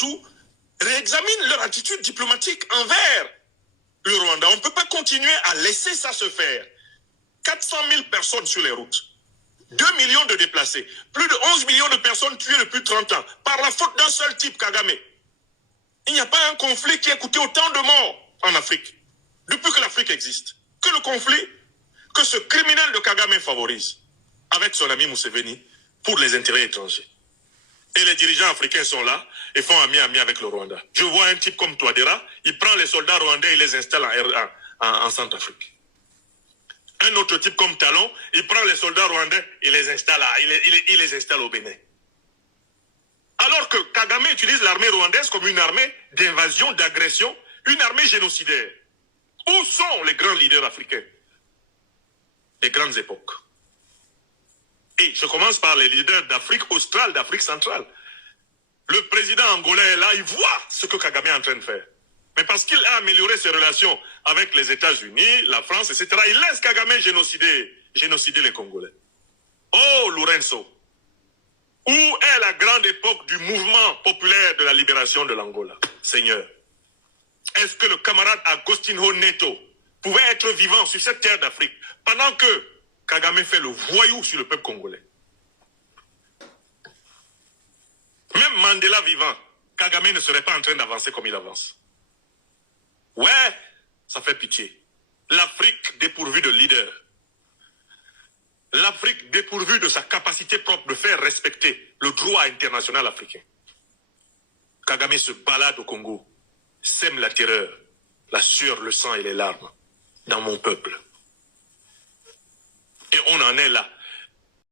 partout réexaminent leur attitude diplomatique envers le Rwanda. On ne peut pas continuer à laisser ça se faire. 400 000 personnes sur les routes, 2 millions de déplacés, plus de 11 millions de personnes tuées depuis 30 ans, par la faute d'un seul type, Kagame. Il n'y a pas un conflit qui a coûté autant de morts en Afrique, depuis que l'Afrique existe, que le conflit que ce criminel de Kagame favorise, avec son ami Museveni, pour les intérêts étrangers. Et les dirigeants africains sont là et font ami avec le Rwanda. Je vois un type comme Touadéra, il prend les soldats rwandais et les installe en Centrafrique. Un autre type comme Talon, il prend les soldats rwandais et les installe il les installe au Bénin. Alors que Kagame utilise l'armée rwandaise comme une armée d'invasion, d'agression, une armée génocidaire. Où sont les grands leaders africains des grandes époques? Et je commence par les leaders d'Afrique australe, d'Afrique centrale. Le président angolais est là, il voit ce que Kagame est en train de faire. Mais parce qu'il a amélioré ses relations avec les États-Unis, la France, etc., il laisse Kagame génocider les Congolais. Oh, Lourenço, où est la grande époque du mouvement populaire de la libération de l'Angola, Seigneur? Est-ce que le camarade Agostinho Neto pouvait être vivant sur cette terre d'Afrique pendant que Kagame fait le voyou sur le peuple congolais? Même Mandela vivant, Kagame ne serait pas en train d'avancer comme il avance. Ouais, ça fait pitié. L'Afrique dépourvue de leaders. L'Afrique dépourvue de sa capacité propre de faire respecter le droit international africain. Kagame se balade au Congo, sème la terreur, la sueur, le sang et les larmes dans mon peuple. Et on en est là.